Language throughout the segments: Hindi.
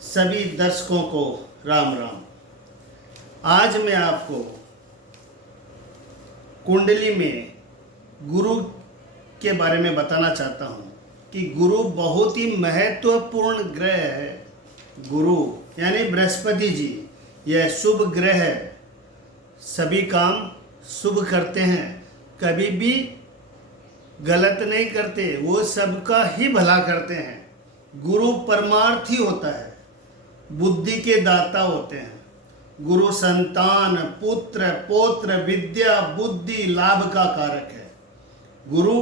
सभी दर्शकों को राम राम। आज मैं आपको कुंडली में गुरु के बारे में बताना चाहता हूँ कि गुरु बहुत ही महत्वपूर्ण ग्रह है। गुरु यानी बृहस्पति जी, यह शुभ ग्रह है। सभी काम शुभ करते हैं, कभी भी गलत नहीं करते, वो सबका ही भला करते हैं। गुरु परमार्थी होता है, बुद्धि के दाता होते हैं। गुरु संतान, पुत्र, पौत्र, विद्या, बुद्धि, लाभ का कारक है। गुरु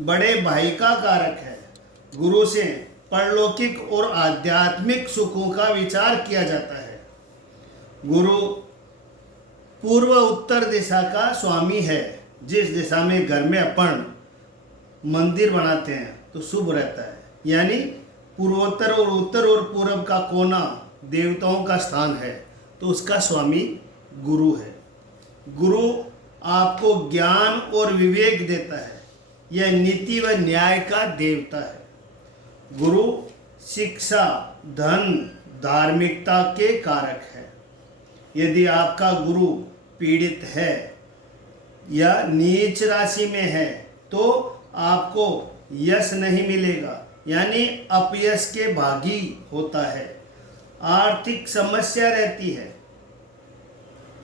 बड़े भाई का कारक है। गुरु से परलौकिक और आध्यात्मिक सुखों का विचार किया जाता है। गुरु पूर्व उत्तर दिशा का स्वामी है। जिस दिशा में घर में अपन मंदिर बनाते हैं तो शुभ रहता है, यानी पूर्वोत्तर और उत्तर और पूर्व का कोना देवताओं का स्थान है, तो उसका स्वामी गुरु है। गुरु आपको ज्ञान और विवेक देता है। यह नीति व न्याय का देवता है। गुरु शिक्षा, धन, धार्मिकता के कारक है। यदि आपका गुरु पीड़ित है या नीच राशि में है तो आपको यश नहीं मिलेगा, यानी अपयश के भागी होता है। आर्थिक समस्या रहती है,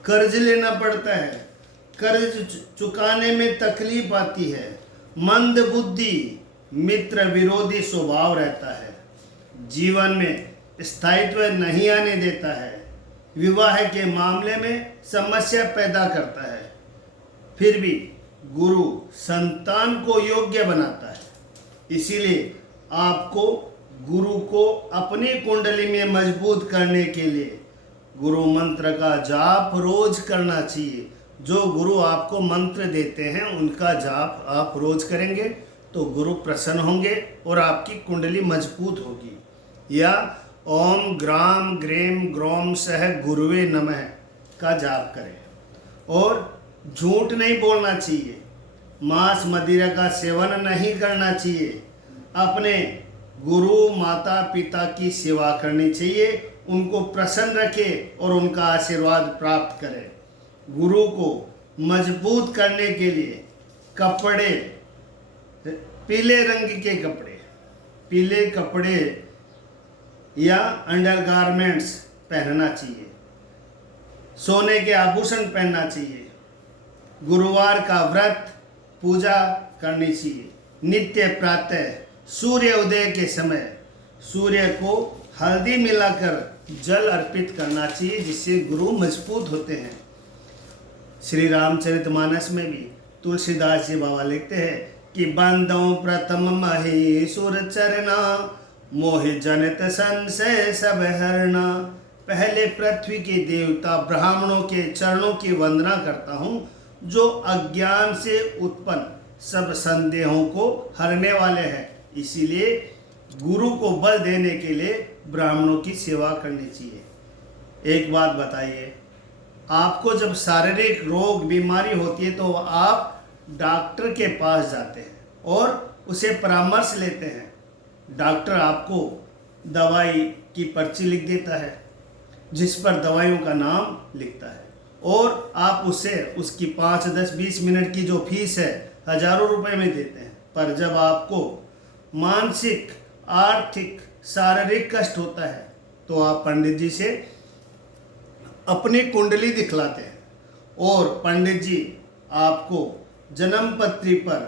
कर्ज लेना पड़ता है, कर्ज चुकाने में तकलीफ आती है। मंद बुद्धि, मित्र विरोधी स्वभाव रहता है। जीवन में स्थायित्व नहीं आने देता है। विवाह के मामले में समस्या पैदा करता है। फिर भी गुरु संतान को योग्य बनाता है। इसीलिए आपको गुरु को अपनी कुंडली में मजबूत करने के लिए गुरु मंत्र का जाप रोज करना चाहिए। जो गुरु आपको मंत्र देते हैं उनका जाप आप रोज करेंगे तो गुरु प्रसन्न होंगे और आपकी कुंडली मजबूत होगी। या ओम ग्राम ग्रेम ग्रोम सह गुरुवे नमः का जाप करें। और झूठ नहीं बोलना चाहिए, मांस मदिरा का सेवन नहीं करना चाहिए। अपने गुरु माता पिता की सेवा करनी चाहिए, उनको प्रसन्न रखें और उनका आशीर्वाद प्राप्त करें। गुरु को मजबूत करने के लिए कपड़े, पीले रंग के कपड़े, पीले कपड़े या अंडरगारमेंट्स पहनना चाहिए। सोने के आभूषण पहनना चाहिए। गुरुवार का व्रत पूजा करनी चाहिए। नित्य प्रातः सूर्य उदय के समय सूर्य को हल्दी मिलाकर जल अर्पित करना चाहिए, जिससे गुरु मजबूत होते हैं। श्री रामचरितमानस में भी तुलसीदास जी बाबा लिखते हैं कि बंदों प्रथम महेश्वर चरना, मोहि जनित संशय सब हरना। पहले पृथ्वी के देवता ब्राह्मणों के चरणों की वंदना करता हूँ, जो अज्ञान से उत्पन्न सब संदेहों को हरने वाले हैं। इसीलिए गुरु को बल देने के लिए ब्राह्मणों की सेवा करनी चाहिए। एक बात बताइए, आपको जब शारीरिक रोग बीमारी होती है तो आप डॉक्टर के पास जाते हैं और उसे परामर्श लेते हैं। डॉक्टर आपको दवाई की पर्ची लिख देता है, जिस पर दवाइयों का नाम लिखता है, और आप उसे उसकी 5, 10, 20 मिनट की जो फीस है हजारों रुपए में देते हैं। पर जब आपको मानसिक, आर्थिक, शारीरिक कष्ट होता है तो आप पंडित जी से अपनी कुंडली दिखलाते हैं और पंडित जी आपको जन्म पत्री पर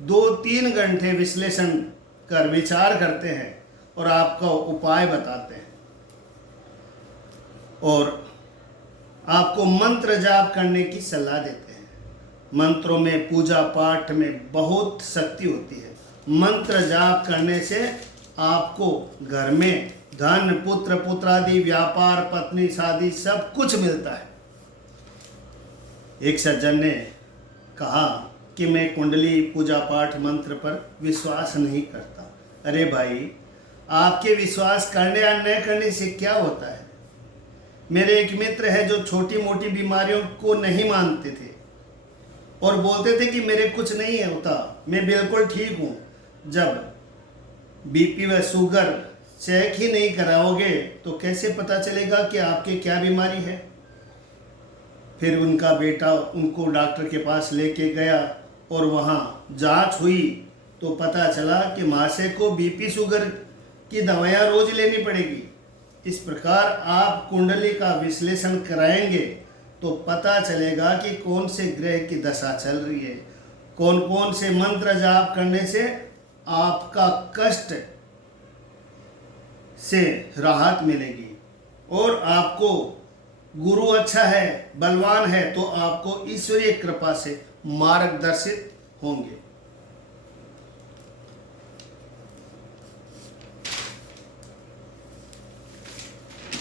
2-3 घंटे विश्लेषण कर विचार करते हैं और आपका उपाय बताते हैं और आपको मंत्र जाप करने की सलाह देते हैं। मंत्रों में, पूजा पाठ में बहुत शक्ति होती है। मंत्र जाप करने से आपको घर में धन, पुत्र, पुत्रादि, व्यापार, पत्नी, शादी सब कुछ मिलता है। एक सज्जन ने कहा कि मैं कुंडली, पूजा पाठ, मंत्र पर विश्वास नहीं करता। अरे भाई, आपके विश्वास करने या न करने से क्या होता है? मेरे एक मित्र है जो छोटी मोटी बीमारियों को नहीं मानते थे और बोलते थे कि मेरे कुछ नहीं है होता, मैं बिल्कुल ठीक हूँ। जब बीपी व शुगर चेक ही नहीं कराओगे तो कैसे पता चलेगा कि आपके क्या बीमारी है। फिर उनका बेटा उनको डॉक्टर के पास लेके गया और वहाँ जांच हुई तो पता चला कि मासे को बीपी शुगर की दवाइयाँ रोज लेनी पड़ेगी। इस प्रकार आप कुंडली का विश्लेषण कराएंगे तो पता चलेगा कि कौन से ग्रह की दशा चल रही है, कौन कौन से मंत्र जाप करने से आपका कष्ट से राहत मिलेगी। और आपको गुरु अच्छा है, बलवान है, तो आपको ईश्वरीय कृपा से मार्गदर्शित होंगे।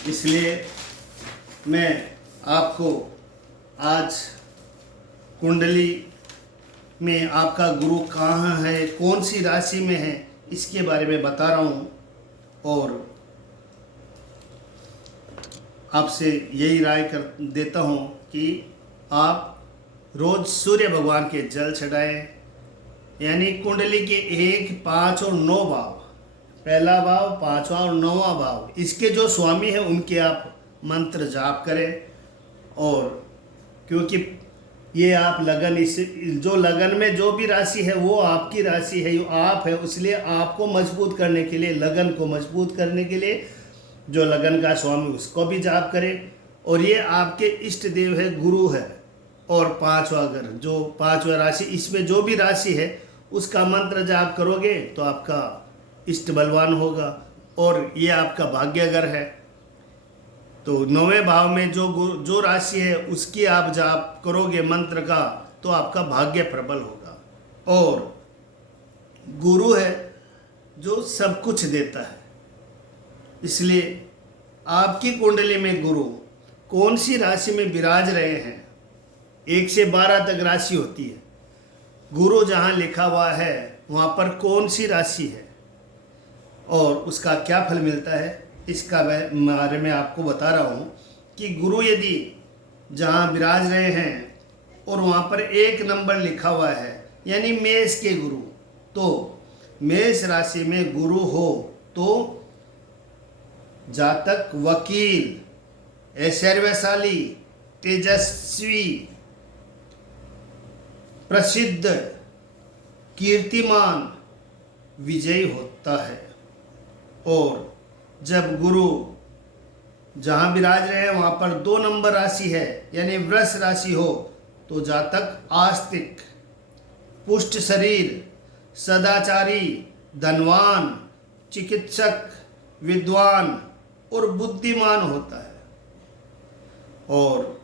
इसलिए मैं आपको आज कुंडली में आपका गुरु कहाँ है, कौन सी राशि में है, इसके बारे में बता रहा हूँ। और आपसे यही राय कर देता हूँ कि आप रोज़ सूर्य भगवान के जल चढ़ाएं। यानी कुंडली के 1, 5 और 9 भाव, पहला भाव, 5वां और 9वां भाव, इसके जो स्वामी हैं उनके आप मंत्र जाप करें। और क्योंकि ये आप लगन, इस जो लगन में जो भी राशि है वो आपकी राशि है, आप है, इसलिए आपको मजबूत करने के लिए, लगन को मजबूत करने के लिए जो लगन का स्वामी उसको भी जाप करें। और ये आपके इष्ट देव है, गुरु है। और 5वां घर, जो 5वां राशि, इसमें जो भी राशि है उसका मंत्र जाप करोगे तो आपका इष्ट बलवान होगा। और ये आपका भाग्यगर है। तो 9वें भाव में जो राशि है उसकी आप जाप करोगे मंत्र का तो आपका भाग्य प्रबल होगा। और गुरु है जो सब कुछ देता है, इसलिए आपकी कुंडली में गुरु कौन सी राशि में विराज रहे हैं, 1 से 12 तक राशि होती है। गुरु जहाँ लिखा हुआ है वहाँ पर कौन सी राशि है और उसका क्या फल मिलता है, इसका बारे में आपको बता रहा हूँ कि गुरु यदि जहाँ विराज रहे हैं और वहाँ पर 1 नंबर लिखा हुआ है यानी मेष के गुरु, तो मेष राशि में गुरु हो तो जातक वकील, ऐश्वर्यशाली, तेजस्वी, प्रसिद्ध, कीर्तिमान, विजयी होता है। और जब गुरु जहाँ विराज रहे हैं वहाँ पर 2 नंबर राशि है यानी वृष राशि हो तो जातक आस्तिक, पुष्ट शरीर, सदाचारी, धनवान, चिकित्सक, विद्वान और बुद्धिमान होता है। और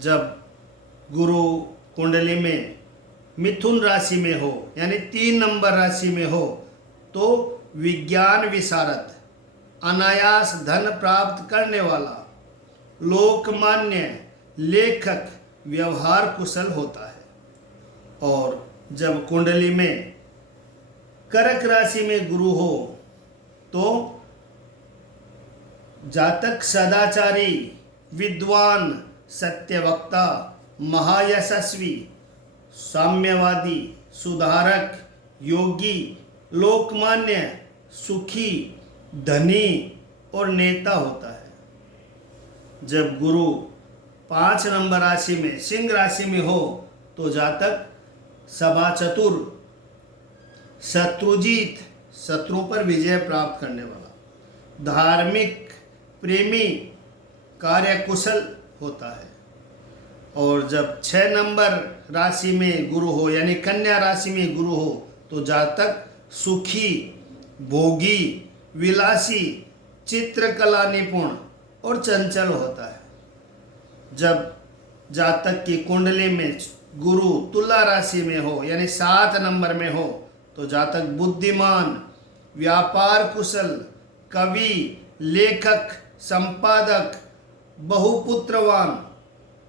जब गुरु कुंडली में मिथुन राशि में हो यानी 3 नंबर राशि में हो तो विज्ञान विशारद, अनायास धन प्राप्त करने वाला, लोकमान्य, लेखक, व्यवहार कुशल होता है। और जब कुंडली में कर्क राशि में गुरु हो तो जातक सदाचारी, विद्वान, सत्यवक्ता, महायशस्वी, साम्यवादी, सुधारक, योगी, लोकमान्य, सुखी, धनी और नेता होता है। जब गुरु 5 नंबर राशि में सिंह राशि में हो तो जातक सभा चतुर, शत्रुजीत, शत्रु पर विजय प्राप्त करने वाला, धार्मिक, प्रेमी, कार्यकुशल होता है। और जब 6 नंबर राशि में गुरु हो यानी कन्या राशि में गुरु हो तो जातक सुखी, भोगी, विलासी, चित्रकला निपुण और चंचल होता है। जब जातक की कुंडली में गुरु तुला राशि में हो यानी 7 नंबर में हो तो जातक बुद्धिमान, व्यापार कुशल, कवि, लेखक, संपादक, बहुपुत्रवान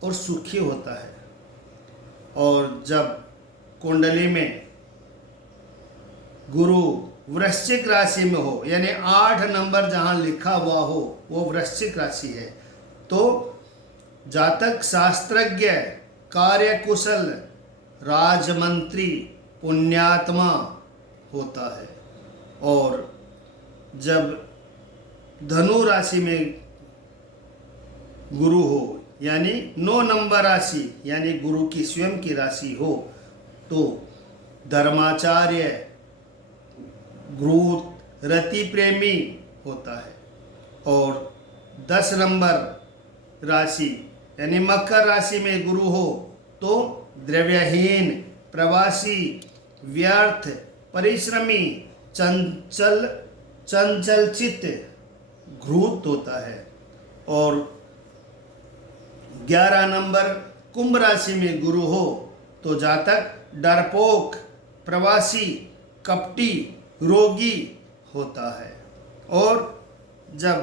और सुखी होता है। और जब कुंडली में गुरु वृश्चिक राशि में हो यानी 8 नंबर जहाँ लिखा हुआ हो वो वृश्चिक राशि है तो जातक शास्त्रज्ञ, कार्यकुशल, राजमंत्री, पुण्यात्मा होता है। और जब धनु राशि में गुरु हो, यानी 9 नंबर राशि, यानी गुरु की स्वयं की राशि हो, तो धर्माचार्य, गुरु रति प्रेमी होता है। और 10 नंबर राशि यानी मकर राशि में गुरु हो तो द्रव्यहीन, प्रवासी, व्यर्थ, परिश्रमी, चंचलचित्त, घृत होता है। और 11 नंबर कुंभ राशि में गुरु हो तो जातक डरपोक, प्रवासी, कपटी, रोगी होता है। और जब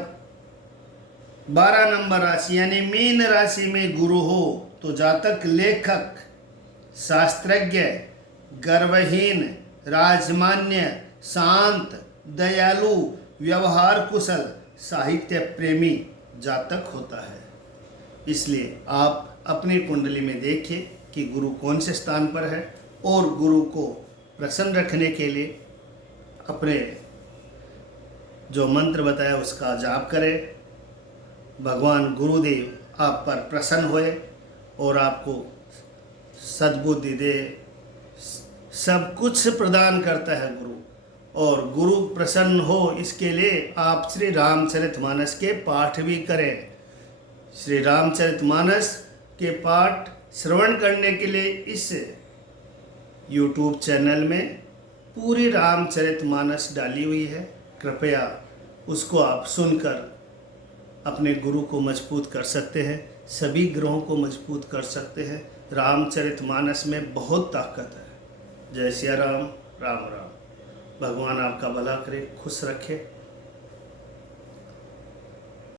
12 नंबर राशि यानी मीन राशि में गुरु हो तो जातक लेखक, शास्त्रज्ञ, गर्वहीन, राजमान्य, शांत, दयालु, व्यवहार कुशल, साहित्य प्रेमी जातक होता है। इसलिए आप अपनी कुंडली में देखिए कि गुरु कौन से स्थान पर है, और गुरु को प्रसन्न रखने के लिए अपने जो मंत्र बताया उसका जाप करें। भगवान गुरुदेव आप पर प्रसन्न होए और आपको सद्बुद्धि दे। सब कुछ प्रदान करता है गुरु, और गुरु प्रसन्न हो इसके लिए आप श्री रामचरितमानस के पाठ भी करें। श्री रामचरितमानस के पाठ श्रवण करने के लिए इस YouTube चैनल में पूरी रामचरितमानस डाली हुई है। कृपया उसको आप सुनकर अपने गुरु को मजबूत कर सकते हैं, सभी ग्रहों को मजबूत कर सकते हैं। रामचरितमानस में बहुत ताकत है। जय सिया राम, राम राम। भगवान आपका भला करे, खुश रखे।